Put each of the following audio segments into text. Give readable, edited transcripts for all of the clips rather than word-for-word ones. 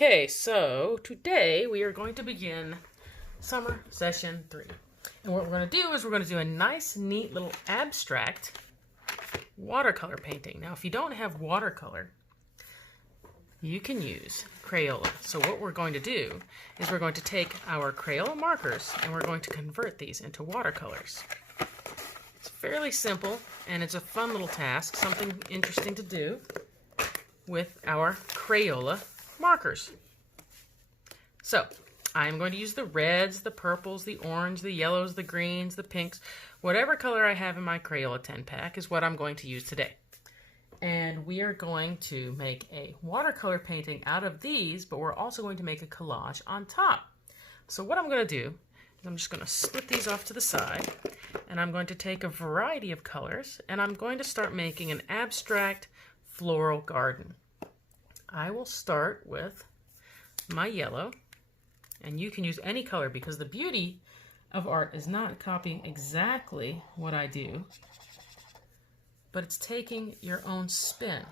Okay, so today we are going to begin summer session 3. And what we're going to do is we're going to do a nice, neat little abstract watercolor painting. Now, if you don't have watercolor, you can use Crayola. So what we're going to do is we're going to take our Crayola markers and we're going to convert these into watercolors. It's fairly simple and it's a fun little task, something interesting to do with our Crayola markers. So I'm going to use the reds, the purples, the orange, the yellows, the greens, the pinks. Whatever color I have in my Crayola 10 pack is what I'm going to use today. And we are going to make a watercolor painting out of these, but we're also going to make a collage on top. So what I'm going to do is I'm just going to split these off to the side, and I'm going to take a variety of colors, and I'm going to start making an abstract floral garden. I will start with my yellow, and you can use any color because the beauty of art is not copying exactly what I do, but it's taking your own spin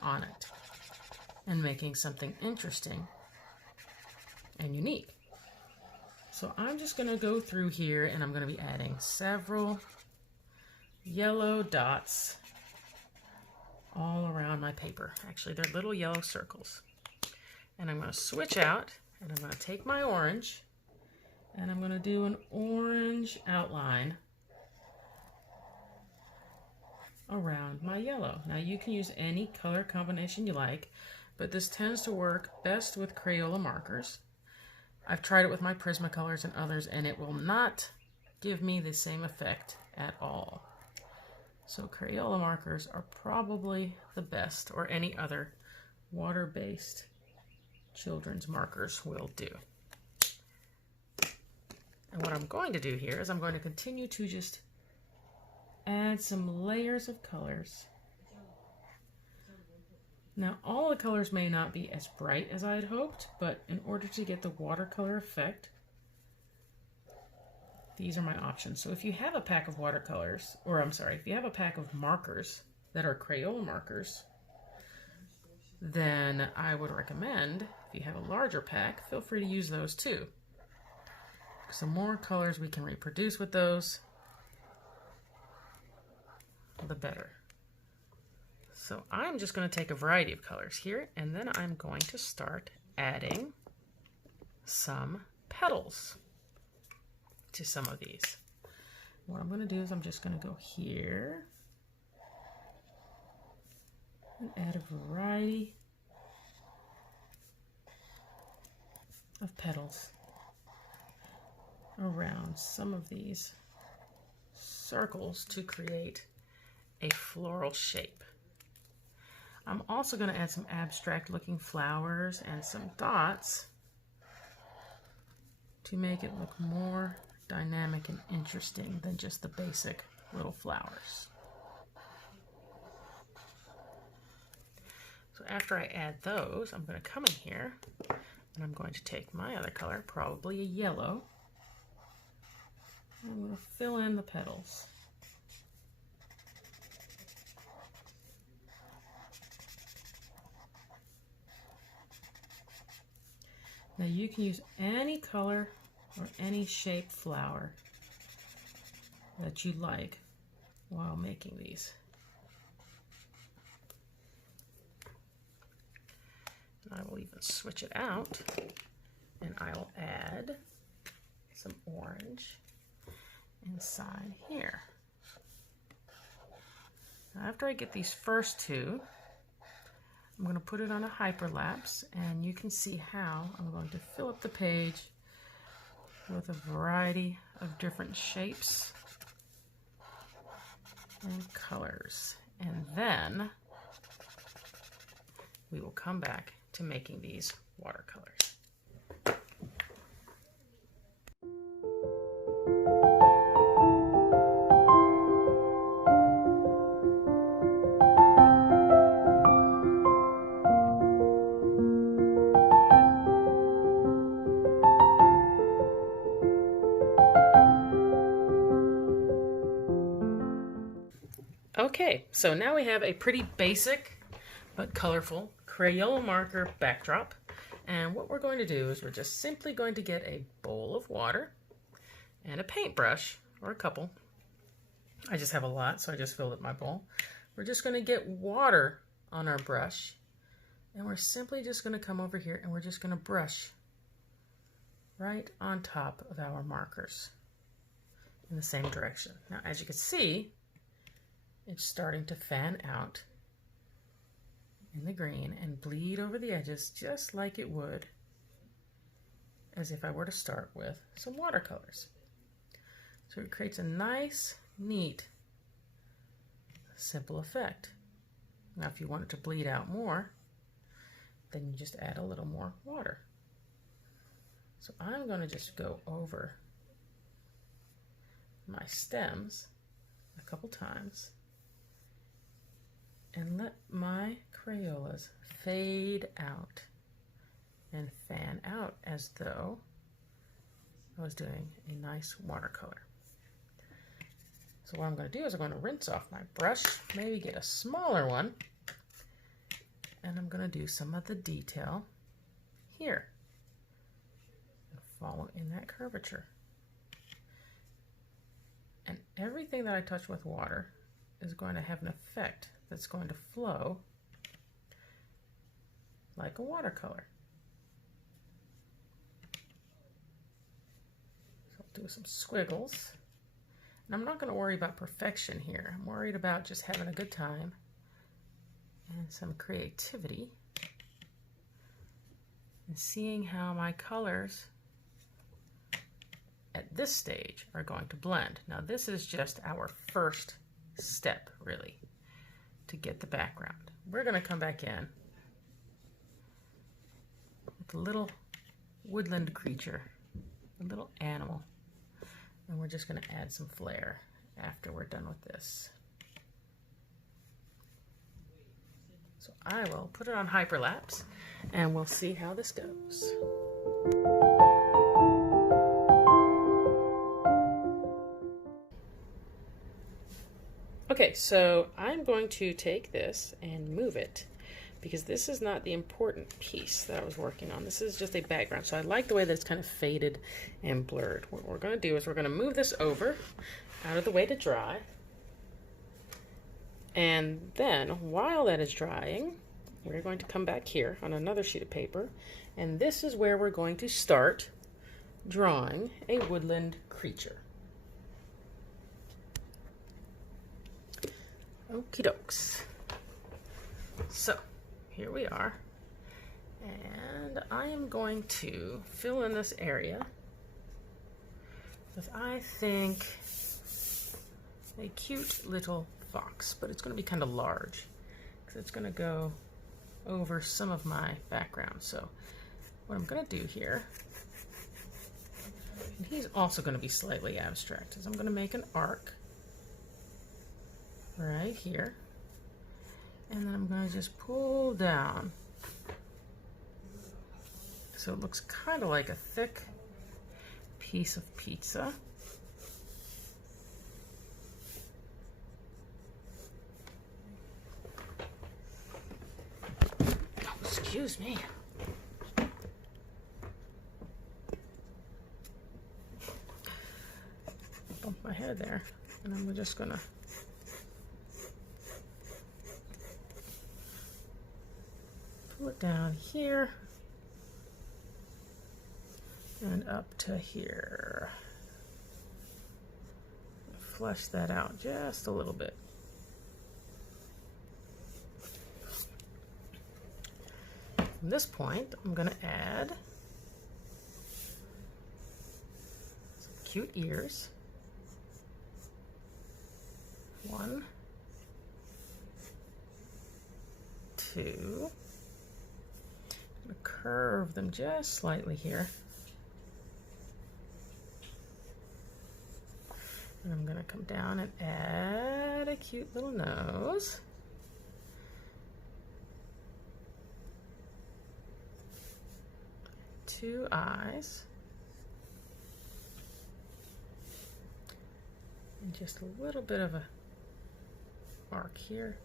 on it and making something interesting and unique. So I'm just going to go through here and I'm going to be adding several yellow dots all around my paper. Actually, they're little yellow circles. And I'm going to switch out and I'm going to take my orange and I'm going to do an orange outline around my yellow. Now you can use any color combination you like, but this tends to work best with Crayola markers. I've tried it with my Prismacolors and others and it will not give me the same effect at all. So Crayola markers are probably the best, or any other water-based children's markers will do. And what I'm going to do here is I'm going to continue to just add some layers of colors. Now all the colors may not be as bright as I had hoped, but in order to get the watercolor effect, these are my options. So if you have a pack of watercolors, or I'm sorry, if you have a pack of markers that are Crayola markers, then I would recommend, if you have a larger pack, feel free to use those too. The more colors we can reproduce with those, the better. So I'm just going to take a variety of colors here, and then I'm going to start adding some petals to some of these. What I'm going to do is I'm just going to go here and add a variety of petals around some of these circles to create a floral shape. I'm also going to add some abstract looking flowers and some dots to make it look more dynamic and interesting than just the basic little flowers. So after I add those, I'm going to come in here and I'm going to take my other color, probably a yellow, and I'm going to fill in the petals. Now you can use any color or any shaped flower that you like while making these. And I will even switch it out and I will add some orange inside here. Now after I get these first two, I'm going to put it on a hyperlapse and you can see how I'm going to fill up the page with a variety of different shapes and colors. And then we will come back to making these watercolors. Okay, so now we have a pretty basic but colorful Crayola marker backdrop, And what we're going to do is we're just simply going to get a bowl of water and a paintbrush, or a couple. I just have a lot, so I just filled up my bowl. We're just going to get water on our brush, and we're simply just going to come over here and we're just going to brush right on top of our markers in the same direction. Now, as you can see, it's starting to fan out in the green and bleed over the edges just like it would as if I were to start with some watercolors. So it creates a nice, neat, simple effect. Now, if you want it to bleed out more, then you just add a little more water. So I'm going to just go over my stems a couple times and let my Crayolas fade out and fan out as though I was doing a nice watercolor. So what I'm going to do is I'm going to rinse off my brush, maybe get a smaller one, and I'm going to do some of the detail here and follow in that curvature. And everything that I touch with water is going to have an effect that's going to flow like a watercolor. So I'll do some squiggles. And I'm not going to worry about perfection here. I'm worried about just having a good time and some creativity and seeing how my colors at this stage are going to blend. Now, this is just our first step, really, to get the background. We're going to come back in with a little woodland creature, a little animal. And we're just going to add some flair after we're done with this. So I will put it on hyperlapse and we'll see how this goes. Okay, so I'm going to take this and move it because this is not the important piece that I was working on. This is just a background. So I like the way that it's kind of faded and blurred. What we're going to do is we're going to move this over out of the way to dry. And then while that is drying, we're going to come back here on another sheet of paper. And this is where we're going to start drawing a woodland creature. Okie dokes. So here we are, and I am going to fill in this area with, I think, a cute little fox, but it's going to be kind of large because it's going to go over some of my background. So what I'm going to do here, and he's also going to be slightly abstract, is I'm going to make an arc right here. And then I'm going to just pull down so it looks kind of like a thick piece of pizza. Oh, excuse me. Bumped my head there, and I'm just going to pull it down here and up to here. Flush that out just a little bit. From this point, I'm going to add some cute ears. 1, 2. Curve them just slightly here. And I'm going to come down and add a cute little nose. Two eyes. And just a little bit of a arc here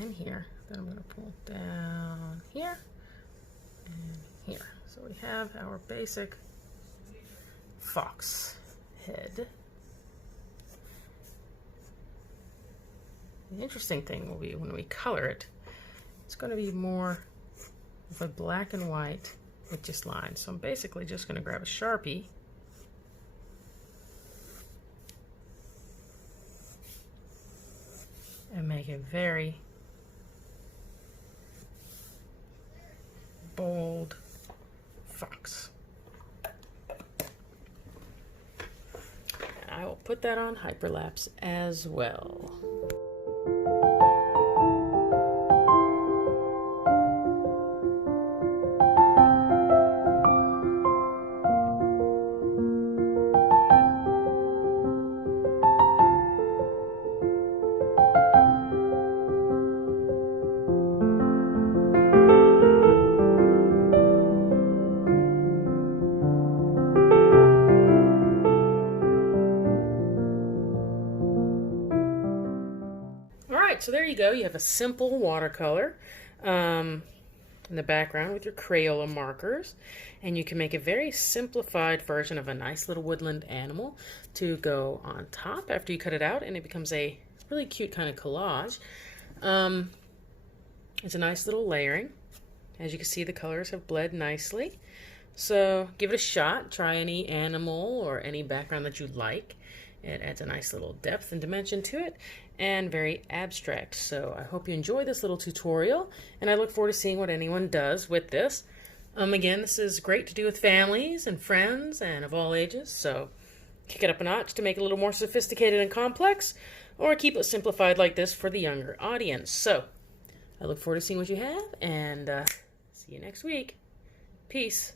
and here. Then I'm going to pull down here And here. So we have our basic fox head. The interesting thing will be when we color it, it's going to be more of a black and white with just lines. So I'm basically just going to grab a Sharpie and make a very bold fox. And I will put that on hyperlapse as well. Alright, so there you go. You have a simple watercolor in the background with your Crayola markers. And you can make a very simplified version of a nice little woodland animal to go on top after you cut it out, and it becomes a really cute kind of collage. It's a nice little layering. As you can see, the colors have bled nicely. So give it a shot. Try any animal or any background that you like. It adds a nice little depth and dimension to it, and very abstract. So I hope you enjoy this little tutorial, and I look forward to seeing what anyone does with this. Again, this is great to do with families and friends and of all ages, so kick it up a notch to make it a little more sophisticated and complex, or keep it simplified like this for the younger audience. So I look forward to seeing what you have, and see you next week. Peace.